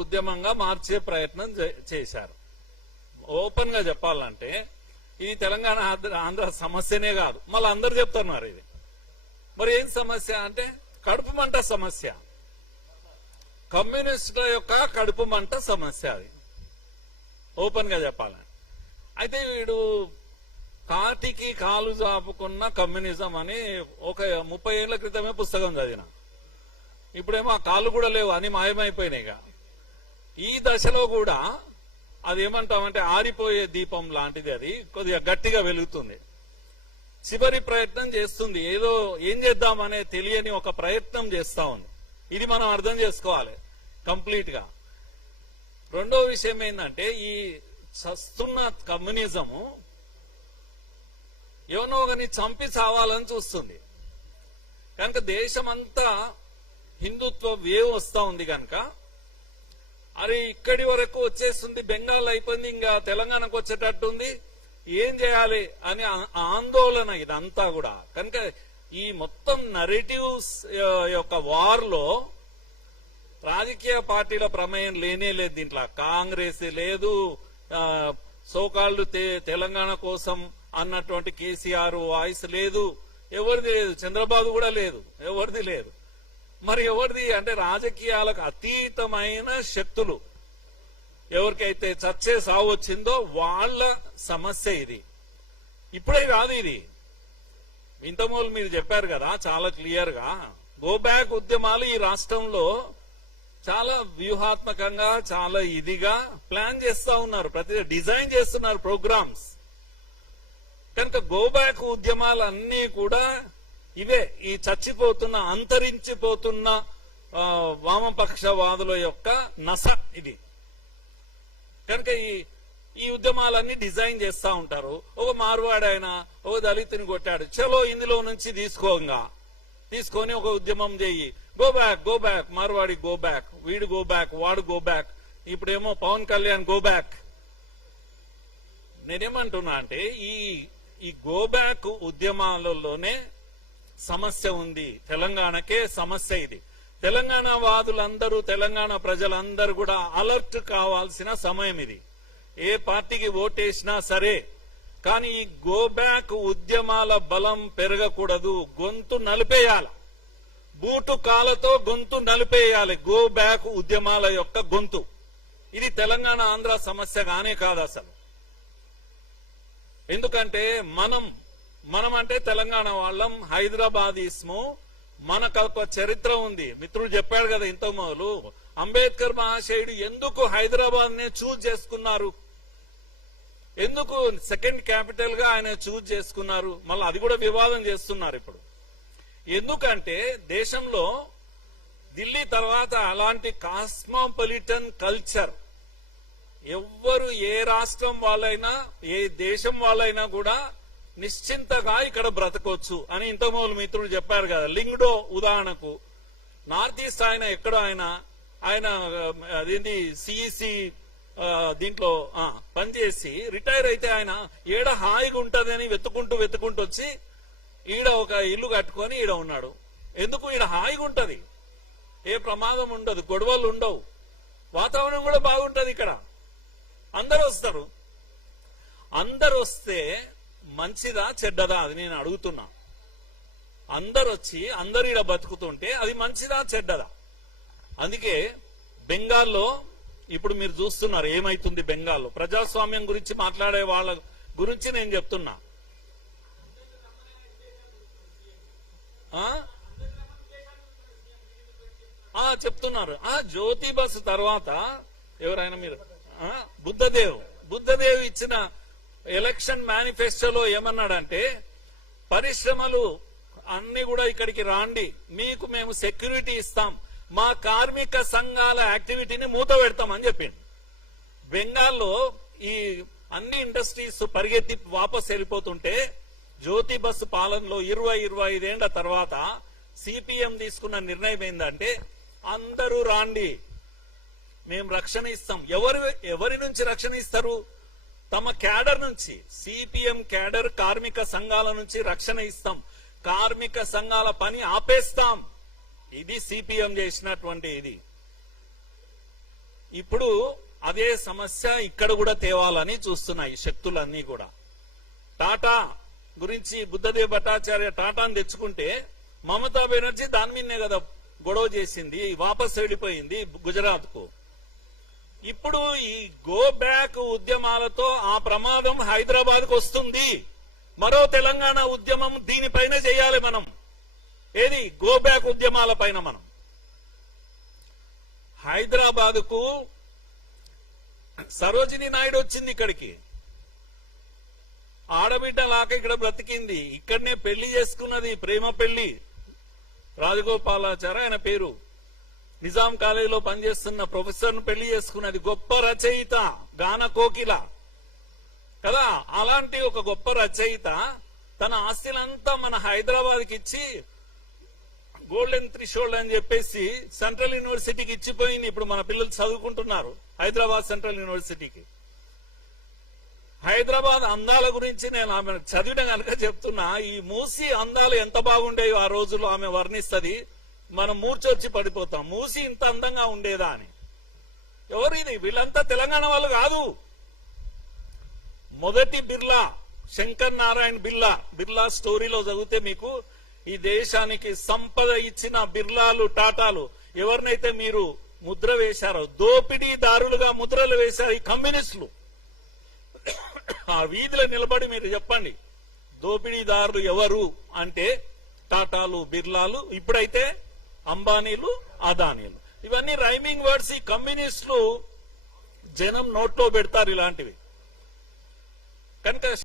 ఉద్యమంగా మార్చే ప్రయత్నం చేశారు. ఓపెన్ గా చెప్పాలంటే ఇది తెలంగాణ ఆంధ్ర సమస్యనే కాదు, మళ్ళీ అందరు చెప్తున్నారు ఇది. మరి ఏం సమస్య అంటే కడుపు మంట సమస్య, కమ్యూనిస్టుల యొక్క కడుపు మంట సమస్య అది ఓపెన్ గా చెప్పాలని. అయితే వీడు కాటికి కాలు చాపుకున్న కమ్యూనిజం అని ఒక 30 ఏళ్ల క్రితమే పుస్తకం చదివిన. ఇప్పుడేమో ఆ కాళ్ళు కూడా లేవు, అని మాయమైపోయినాయిగా. ఈ దశలో కూడా అది ఏమంటామంటే ఆరిపోయే దీపం లాంటిది, అది కొద్దిగా గట్టిగా వెలుగుతుంది, చివరి ప్రయత్నం చేస్తుంది, ఏదో ఏం చేద్దామనే తెలియని ఒక ప్రయత్నం చేస్తా ఉంది. ఇది మనం అర్థం చేసుకోవాలి కంప్లీట్ గా. రెండో విషయం ఏంటంటే ఈ చస్తున్న కమ్యూనిజము ఎవనో ఒకరిని చంపి చావాలని చూస్తుంది కనుక దేశమంతా హిందుత్వ వేవ్ వస్తా ఉంది కనుక అరే ఇక్కడి వరకు వచ్చేస్తుంది, బెంగాల్ అయిపోయింది, ఇంకా తెలంగాణకు వచ్చేటట్టుంది, ఏం చేయాలి అని ఆందోళన ఇదంతా కూడా. కనుక ఈ మొత్తం నరేటివ్స్ యొక్క వార్ లో రాజకీయ పార్టీల ప్రమేయం లేనే లేదు. దీంట్లో కాంగ్రెస్ లేదు, సోకాళ్ళు తెలంగాణ కోసం అన్నటువంటి కేసీఆర్ వాయిస్ లేదు, ఎవరిది లేదు, చంద్రబాబు కూడా లేదు, ఎవరిది లేదు. మరి ఎవరిది అంటే రాజకీయాలకు అతీతమైన శక్తులు ఎవరికైతే చచ్చే సావు వచ్చిందో వాళ్ళ సమస్య ఇది. ఇప్పుడే కాదు ఇది, ఇంతమూలు మీరు చెప్పారు కదా చాలా క్లియర్ గా. గో బ్యాక్ ఉద్యమాలు ఈ రాష్ట్రంలో చాలా వ్యూహాత్మకంగా చాలా ఇదిగా ప్లాన్ చేస్తా ఉన్నారు, ప్రతి డిజైన్ చేస్తున్నారు ప్రోగ్రామ్స్. కనుక గో బ్యాక్ ఉద్యమాలన్నీ కూడా ఇవే, ఈ చచ్చిపోతున్న అంతరించిపోతున్న వామపక్షవాదుల యొక్క నస ఇది. కనుక ఈ ఉద్యమాలన్నీ డిజైన్ చేస్తా ఉంటారు. ఒక మార్వాడి ఆయన ఒక దళితుని కొట్టాడు, చలో ఇందులో నుంచి తీసుకొని ఒక ఉద్యమం చెయ్యి, go back Marwadi go back, వీడు గో బ్యాక్, వాడు గో బ్యాక్, ఇప్పుడేమో పవన్ కళ్యాణ్ గో బ్యాక్. నేనేమంటున్నా అంటే ఈ గో బ్యాక్ ఉద్యమాలలోనే సమస్య ఉంది, తెలంగాణకే సమస్య ఇది. తెలంగాణ వాదులందరూ, తెలంగాణ ప్రజలందరూ కూడా అలర్ట్ కావాల్సిన సమయం ఇది. ఏ పార్టీకి ఓటేసినా సరే, కానీ ఈ గో బ్యాక్ ఉద్యమాల బలం పెరగకూడదు, గొంతు నలిపేయాలి, బూటు కాలతో గొంతు నలిపేయాలి గో బ్యాక్ ఉద్యమాల యొక్క గొంతు. ఇది తెలంగాణ ఆంధ్ర సమస్య గానే కాదు అసలు. ఎందుకంటే మనం అంటే తెలంగాణ వాళ్ళం, హైదరాబాద్ ఇస్ము, మనకు ఒక చరిత్ర ఉంది. మిత్రుడు చెప్పాడు కదా ఇంత మొదలు, అంబేద్కర్ మహాశయుడు ఎందుకు హైదరాబాద్ నే చూజ్ చేసుకున్నారు, ఎందుకు సెకండ్ క్యాపిటల్ గా ఆయన చూజ్ చేసుకున్నారు, మళ్ళీ అది కూడా వివాదం చేస్తున్నారు ఇప్పుడు. ఎందుకంటే దేశంలో ఢిల్లీ తర్వాత అలాంటి కాస్మోపాలిటన్ కల్చర్ ఎవ్వరు, ఏ రాష్ట్రం వాళ్ళైనా ఏ దేశం వాళ్ళైనా కూడా నిశ్చింతగా ఇక్కడ బ్రతకొచ్చు అని ఇంతకుముందు మిత్రుడు చెప్పారు కదా. లింగ్డో ఉదాహరణకు నార్త్ ఈస్ట్ ఆయన ఎక్కడో ఆయన అదేంటి సిఈసి దీంట్లో పనిచేసి రిటైర్ అయితే ఆయన ఏడ హాయిగా ఉంటదని వెతుకుంటూ వచ్చి ఈడ ఒక ఇల్లు కట్టుకొని ఈడ ఉన్నాడు. ఎందుకు? ఈడ హాయిగా ఉంటది, ఏ ప్రమాదం ఉండదు, గొడవలు ఉండవు, వాతావరణం కూడా బాగుంటది. ఇక్కడ అందరూ వస్తారు. అందరు వస్తే మంచిదా చెడ్డదా అది నేను అడుగుతున్నా. అందరు వచ్చి అందరు ఈడ బతుకుతుంటే అది మంచిదా చెడ్డదా? అందుకే బెంగాల్లో ఇప్పుడు మీరు చూస్తున్నారు ఏమైతుంది బెంగాల్లో. ప్రజాస్వామ్యం గురించి మాట్లాడే వాళ్ళ గురించి నేను చెప్తున్నా. చెప్తున్నారు. జ్యోతి బస్ తర్వాత ఎవరైనా మీరు బుద్ధదేవ్ ఇచ్చిన ఎలక్షన్ మేనిఫెస్టోలో ఏమన్నాడంటే, పరిశ్రమలు అన్ని కూడా ఇక్కడికి రాండి, మీకు మేము సెక్యూరిటీ ఇస్తాం, మా కార్మిక సంఘాల యాక్టివిటీని మూత పెడతామని చెప్పింది. బెంగాల్లో ఈ అన్ని ఇండస్ట్రీస్ పరిగెత్తి వాపస్ వెళ్ళిపోతుంటే జ్యోతి బస్సు పాలనలో 20-25 ఏళ్ల తర్వాత సిపిఎం తీసుకున్న నిర్ణయం ఏంటంటే, అందరూ రాండి, మేము రక్షణ ఇస్తాం. ఎవరి నుంచి రక్షణ ఇస్తారు? తమ క్యాడర్ నుంచి, సిపిఎం క్యాడర్ కార్మిక సంఘాల నుంచి రక్షణ ఇస్తాం, కార్మిక సంఘాల పని ఆపేస్తాం. ఇది సిపిఎం చేసినటువంటి ఇది. ఇప్పుడు అదే సమస్య ఇక్కడ కూడా తేవాలని చూస్తున్నాయి శక్తులన్నీ కూడా. టాటా గురించి బుద్ధదేవ్ భట్టాచార్య టాటాను తెచ్చుకుంటే మమతా బెనర్జీ దాని మీదనే కదా గొడవ చేసింది, వాపస్ వెళ్ళిపోయింది గుజరాత్ కు. ఇప్పుడు ఈ గో బ్యాక్ ఉద్యమాలతో ఆ ప్రమాదం హైదరాబాద్ కు వస్తుంది. మరో తెలంగాణ ఉద్యమం దీనిపైన చేయాలి మనం. ఏది గో బ్యాక్ ఉద్యమాల పైన మనం. హైదరాబాద్ కు సరోజిని నాయుడు వచ్చింది ఇక్కడికి, ఆడబిడ్డ లాక ఇక్కడ బ్రతికింది, ఇక్కడనే పెళ్లి చేసుకున్నది, ప్రేమ పెళ్లి. రాజగోపాలాచారి ఆయన పేరు, నిజాం కాలేజీలో పనిచేస్తున్న ప్రొఫెసర్ ను పెళ్లి చేసుకున్నది. గొప్ప రచయిత, గాన కోకిల కదా. అలాంటి ఒక గొప్ప రచయిత తన ఆస్తిలంతా మన హైదరాబాద్ కి ఇచ్చి గోల్డెన్ థ్రెషోల్డ్ అని చెప్పేసి సెంట్రల్ యూనివర్సిటీకి ఇచ్చిపోయింది. ఇప్పుడు మన పిల్లలు చదువుకుంటున్నారు హైదరాబాద్ సెంట్రల్ యూనివర్సిటీకి. హైదరాబాద్ అందాల గురించి నేను ఆమె చదివిన కనుక చెప్తున్నా. ఈ మూసి అందాలు ఎంత బాగుండేవి ఆ రోజుల్లో ఆమె వర్ణిస్తుంది. మనం మూర్చొచ్చి పడిపోతాం, మూసి ఇంత అందంగా ఉండేదా అని. ఎవరు ఇది? వీళ్ళంతా తెలంగాణ వాళ్ళు కాదు. మొదటి బిర్లా శంకర్ నారాయణ బిర్లా స్టోరీలో చదివితే మీకు ఈ దేశానికి సంపద ఇచ్చిన బిర్లాలు, టాటాలు ఎవరినైతే మీరు ముద్ర వేశారో, దోపిడీదారులుగా ముద్రలు వేశారు ఈ కమ్యూనిస్టులు. ఆ వీధిలో నిలబడి మీరు చెప్పండి దోపిడీదారులు ఎవరు అంటే టాటాలు, బిర్లాలు, ఇప్పుడైతే అంబానీలు, అదానీలు. ఇవన్నీ రైమింగ్ వర్డ్స్. ఈ కమ్యూనిస్టులు జనం నోట్లో పెడతారు ఇలాంటివి కనుక